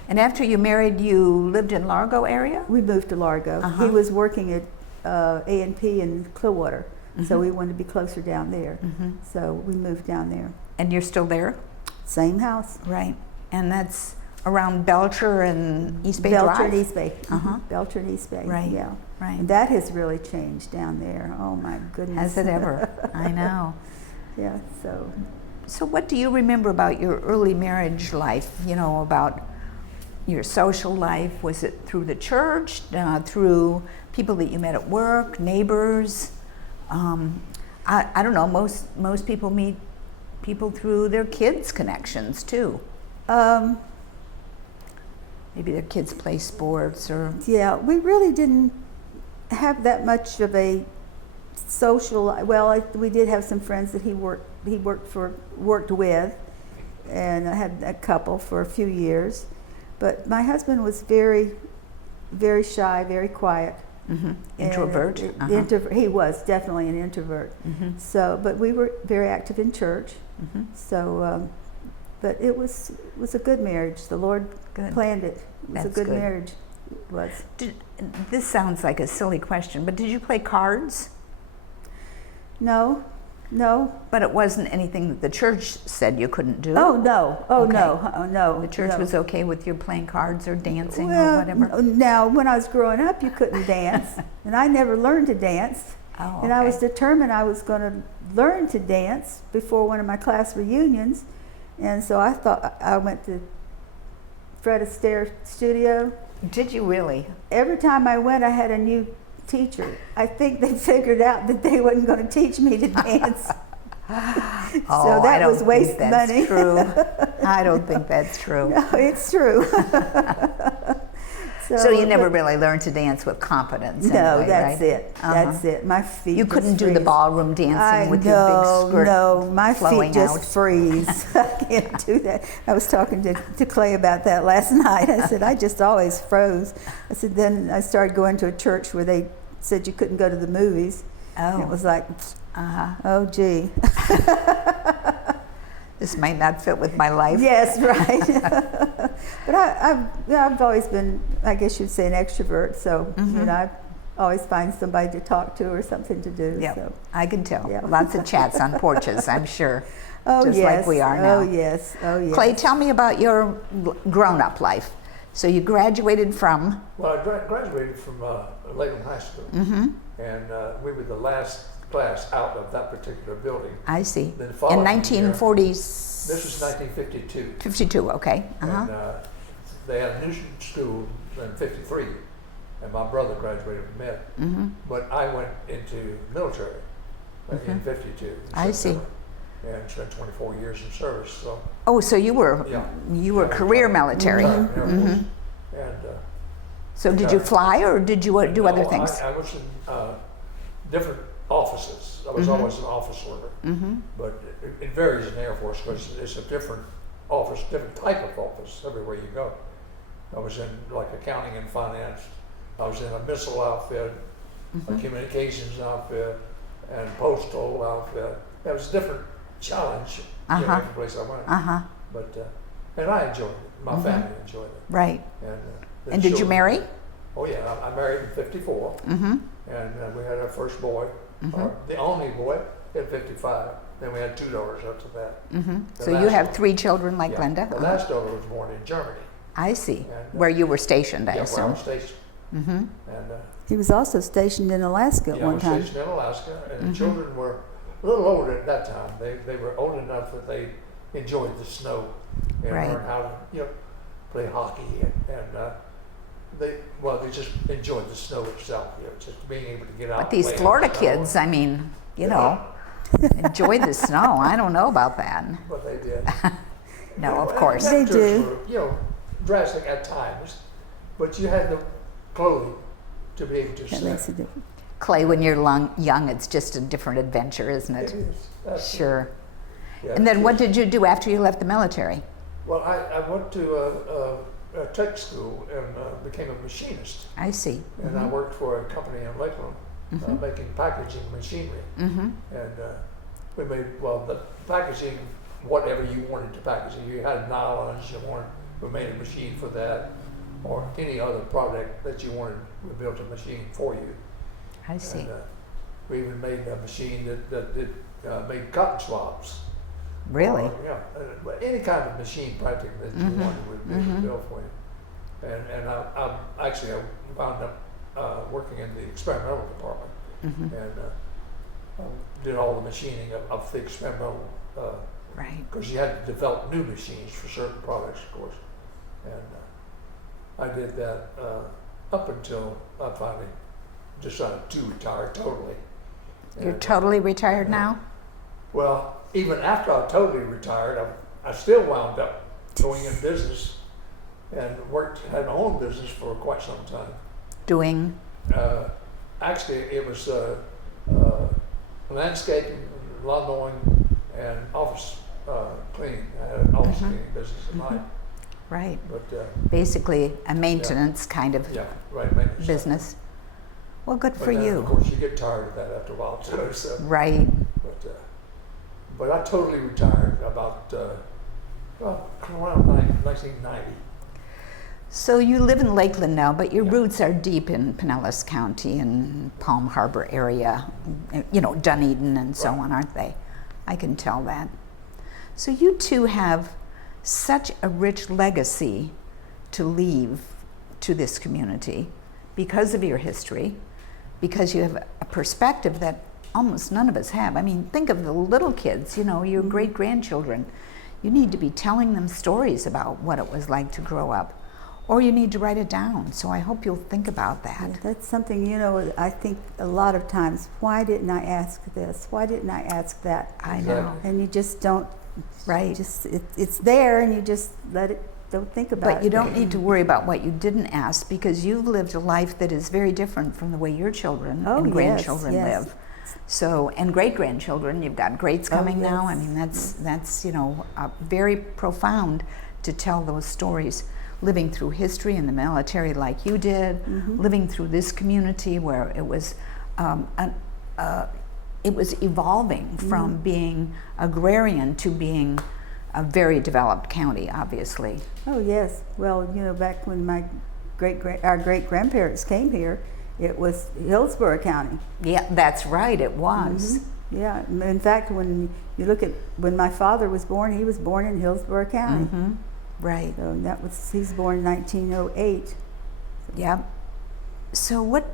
And after you married, you lived in Largo area? We moved to Largo. He was working at A&P in Clearwater, so we wanted to be closer down there. So we moved down there. And you're still there? Same house. Right. And that's around Belcher and East Bay Belcher Drive? and East Bay. Belcher and East Bay. Right. Yeah. Right. And that has really changed down there. Oh my goodness. Has it ever? I know. Yeah. So. So what do you remember about your early marriage life? You know, about your social life? Was it through the church, through people that you met at work, neighbors? I don't know. Most people meet people through their kids' connections too. Maybe their kids play sports or. Yeah, we really didn't have that much of a social. Well, we did have some friends that he worked with, and I had a couple for a few years. But my husband was very, very shy, very quiet. Introvert? He was definitely an introvert. So, but we were very active in church. So, but it was a good marriage. The Lord planned it. It was a good marriage. It was. This sounds like a silly question, but did you play cards? No. But it wasn't anything that the church said you couldn't do? Oh, no. Oh, Okay. no. The church was okay with you playing cards or dancing Well, or whatever? now, when I was growing up, you couldn't dance, and I never learned to dance. Oh, And I was okay. determined I was going to learn to dance before one of my class reunions. And so I thought I went to Fred Astaire studio. Did you really? Every time I went, I had a new teacher. I think they figured out that they wasn't going to teach me to dance. Oh, So that I don't was waste think that's money. true. I don't think that's true. No, it's true. So you never but- really learned to dance with competence. No, anyway, that's right? it. That's it. My feet. You just couldn't do the freeze. ballroom dancing with your big skirt No, my flowing feet just out. freeze. I can't do that. I was talking to Clay about that last night. I said, I just always froze. I said, then I started going to a church where they said you couldn't go to the movies. And it Oh, was like, oh, gee. this might not fit with my life. Yes, right. But I've always been, I guess you'd say, an extrovert. So, you know, I always find somebody to talk to or something to do. Yeah, So. I can tell. Yeah. Lots of chats on porches, I'm sure. Oh, Just yes. like we are now. Oh, yes. Oh, yes. Clay, tell me about your grown-up life. So you graduated from? Well, I graduated from Lakeland High School, and we were the last class out of that particular building. I see. Then In following 1940s? This was 1952. 52, okay. And they had a new school in 53, and my brother graduated from it. But I went into military in 52. I see. September, and spent 24 years in service. So Oh, so you were career military. Air Force. And So did you fly or did you do other no, things? I was in different offices. I was always an office worker, but it varies in the Air Force because it's a different office, different type of office everywhere you go. I was in like accounting and finance. I was in a missile outfit, a communications outfit, and postal outfit. It was a different challenge every place I went. But and I enjoyed it. My family enjoyed it. Right. The And did you children- marry? Oh yeah, I married in '54, and we had our first boy, the only boy, at 55. Then we had 2 daughters after that. The So you last have one- 3 children like yeah, Glenda? The last daughter was born in Germany. I see. And, Where you were stationed, I Where I assume. was stationed. And He was also stationed in Alaska at I one was time. stationed in Alaska, and the children were a little older at that time. They were old enough that they enjoyed the snow and Right. learned how to play hockey and they just enjoyed the snow itself. Just being able to get out. But and these play in Florida the snow. kids, I mean, enjoy the snow. I don't know about that. What they did. No, of And course. They temperatures do. were, drastic at times, but you had the clothing to be able to That stand. makes a difference. Clay, when you're young, it's just a different adventure, isn't It it? is. That's Sure. Yeah, And then it what is. did you do after you left the military? Well, I went to a tech school and became a machinist. I see. And I worked for a company in Lakeland making packaging machinery. And we made, well, the packaging, whatever you wanted to package. If you had nylons you wanted, we made a machine for that, or any other product that you wanted, we built a machine for you. I see. And, we even made a machine that made cotton swabs. Really? Or, any kind of machine practically that you wanted, we made it built for you. And I wound up working in the experimental department, and did all the machining of the experimental. Right. Because you had to develop new machines for certain products, of course. And I did that up until I finally decided to retire totally. You're And, totally retired now? well, even after I totally retired, I still wound up going in business and had my own business for quite some time. Doing? Actually, it was landscaping, lawn mowing, and office cleaning. I had an office cleaning business at night. Right. But Basically a maintenance kind of right, maintenance. business. Well, good But for then, you. Of course, you get tired of that after a while too. So. Right. But I totally retired about around 1990. So you live in Lakeland now, but your roots are deep in Pinellas County and Palm Harbor area, Dunedin and so on, aren't they? I can tell that. So you two have such a rich legacy to leave to this community because of your history, because you have a perspective that almost none of us have. I mean, think of the little kids, your great-grandchildren. You need to be telling them stories about what it was like to grow up, or you need to write it down. So I hope you'll think about that. Yeah, that's something, I think a lot of times, why didn't I ask this? Why didn't I ask that? I know. Exactly. And you just don't, Right. it's there and you just don't think about it. But you don't need to worry about what you didn't ask, because you've lived a life that is very different from the way your children Oh, and yes, grandchildren yes. live. So, and great-grandchildren, you've got greats coming now. I yes. mean, that's very profound to tell those stories, living through history in the military like you did, living through this community where it was evolving from being agrarian to being a very developed county, obviously. Oh, yes. Well, back when our great-grandparents came here, it was Hillsborough County. Yeah, that's right, it was. Yeah, in fact, when you look at when my father was born, he was born in Hillsborough County. Right. So he's born in 1908. Yep. So what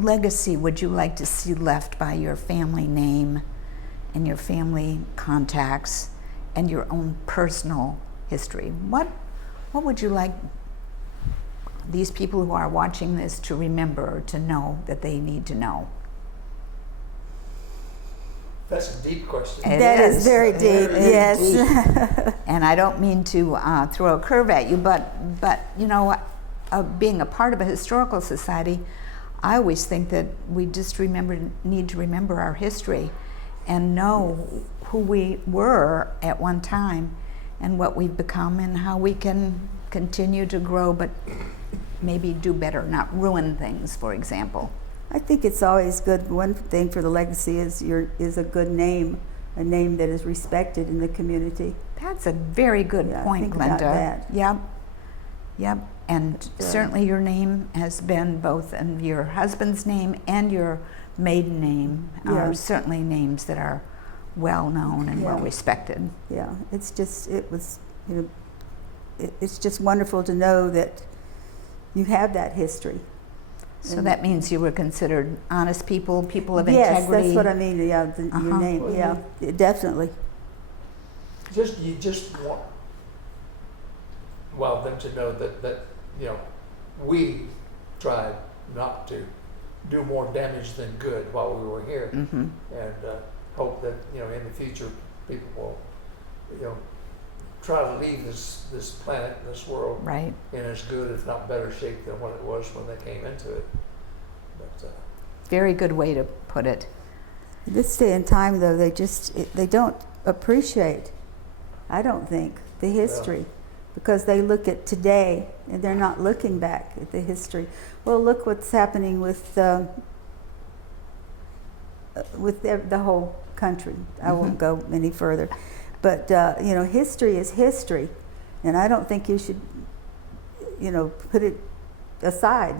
legacy would you like to see left by your family name and your family contacts and your own personal history? What would you like these people who are watching this to remember or to know that they need to know? That's a deep question. That is very deep, Very yes. deep. And I don't mean to throw a curve at you, but being a part of a historical society, I always think that we just need to remember our history and know who we were at one time and what we've become and how we can continue to grow, but maybe do better, not ruin things, for example. I think it's always good. One thing for the legacy is a good name, a name that is respected in the community. That's a very good point, think Glenda. about that. Yep. And certainly your name has been both in your husband's name and your maiden name are certainly names that are well known and well respected. Yeah, it's just wonderful to know that you have that history. So that means you were considered honest people of integrity. Yes, that's what I mean. Yeah, your name. Yeah, definitely. You just want them to know that we tried not to do more damage than good while we were here, and hope that in the future people will try to leave this planet, this world, right, in as good, if not better shape than what it was when they came into it. But, very good way to put it. This day and time, though, they don't appreciate, I don't think, the history, because they look at today and they're not looking back at the history. Well, look what's happening with the whole country. I won't go any further. But, you know, history is history. And I don't think you should, you know, put it aside.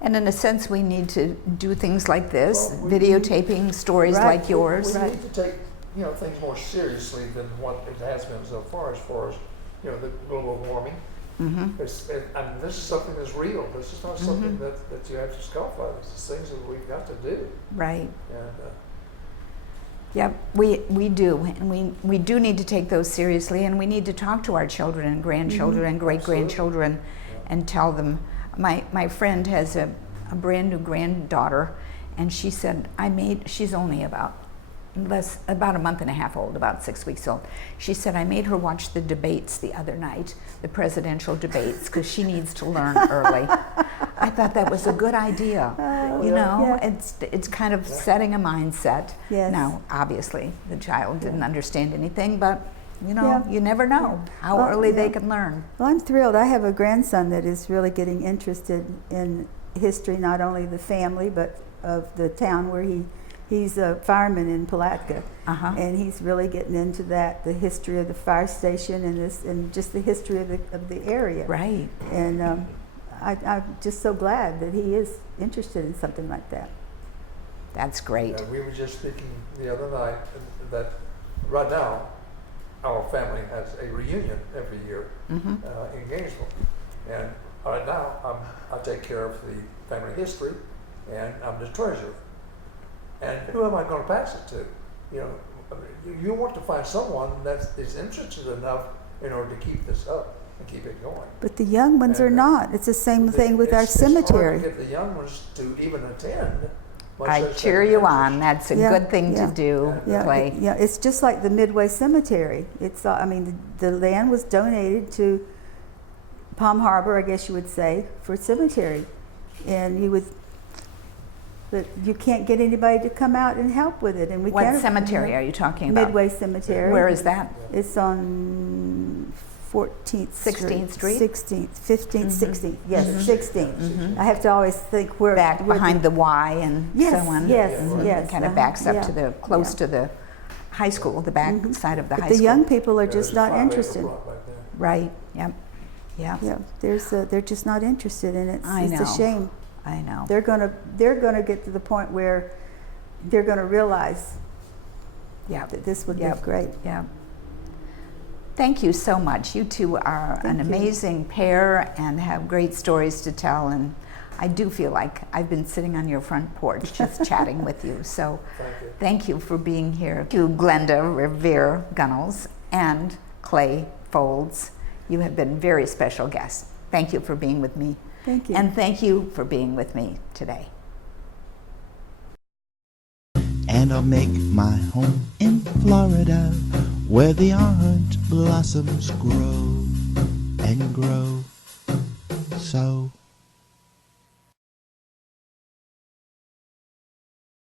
And in a sense, we need to do things like this, Well, videotaping stories Right. like yours. We need to take, you know, things more seriously than what it has been so far, as you know, the global warming. I mean, this is something that's real. This is not something that you have to scoff at. This is things that we've got to do. Right. And Yep, we do, and we do need to take those seriously, and we need to talk to our children and grandchildren and great-grandchildren and tell them. My friend has a brand new granddaughter, and she said, she's only about a month and a half old, about 6 weeks old. She said, I made her watch the debates the other night, the presidential debates, because she needs to learn early. I thought that was a good idea. You know, it's kind of setting a mindset. Yes. Now, obviously, the child didn't understand anything, but you know, you never know how early they can learn. Well, I'm thrilled. I have a grandson that is really getting interested in history, not only the family, but of the town where he's a fireman in Palatka, and he's really getting into that, the history of the fire station and just the history of the area. Right. And I'm just so glad that he is interested in something like that. That's great. we were just speaking the other night that right now our family has a reunion every year in Gainesville. And right now I take care of the family history, and I'm the treasurer. And who am I going to pass it to? You know, I mean, you want to find someone that is interested enough in order to keep this up and keep it going. But the young ones are not. It's the same thing with our It's hard cemetery. to get the young ones to even attend. much I less cheer take you an on. That's a good thing to do, Clay. Yeah, it's just like the Midway Cemetery. It's, I mean, the land was donated to Palm Harbor, I guess you would say, for cemetery, and but you can't get anybody to come out and help with it. And we What can't. cemetery are you talking about? Midway Cemetery. Where is that? It's on 14th 16th Street? 16th, 15th, 16th. Yes, 16th. I have to always think where Back behind the Y and Yes, so on. yes, Mhm. yes, Kind of backs up yeah, to the close to the high school, the back side of the But high the school. young people are Yeah, just there's a not 5 acre interested. block back there. Right. Yep. Yeah. Yeah, they're just not interested, and it's I a know. shame. I know. They're gonna get to the point where they're gonna realize Yeah. that this would Yep. be great. Yeah. Thank you so much. You two are an Thank you. amazing pair and have great stories to tell. And I do feel like I've been sitting on your front porch just chatting with you. So thank you for being here. To Glenda Revere Gunnells and Clay Folds, you have been very special guests. Thank you for being with me. Thank you. And thank you for being with me today. And I'll make my home in Florida, where the orange blossoms grow and grow. So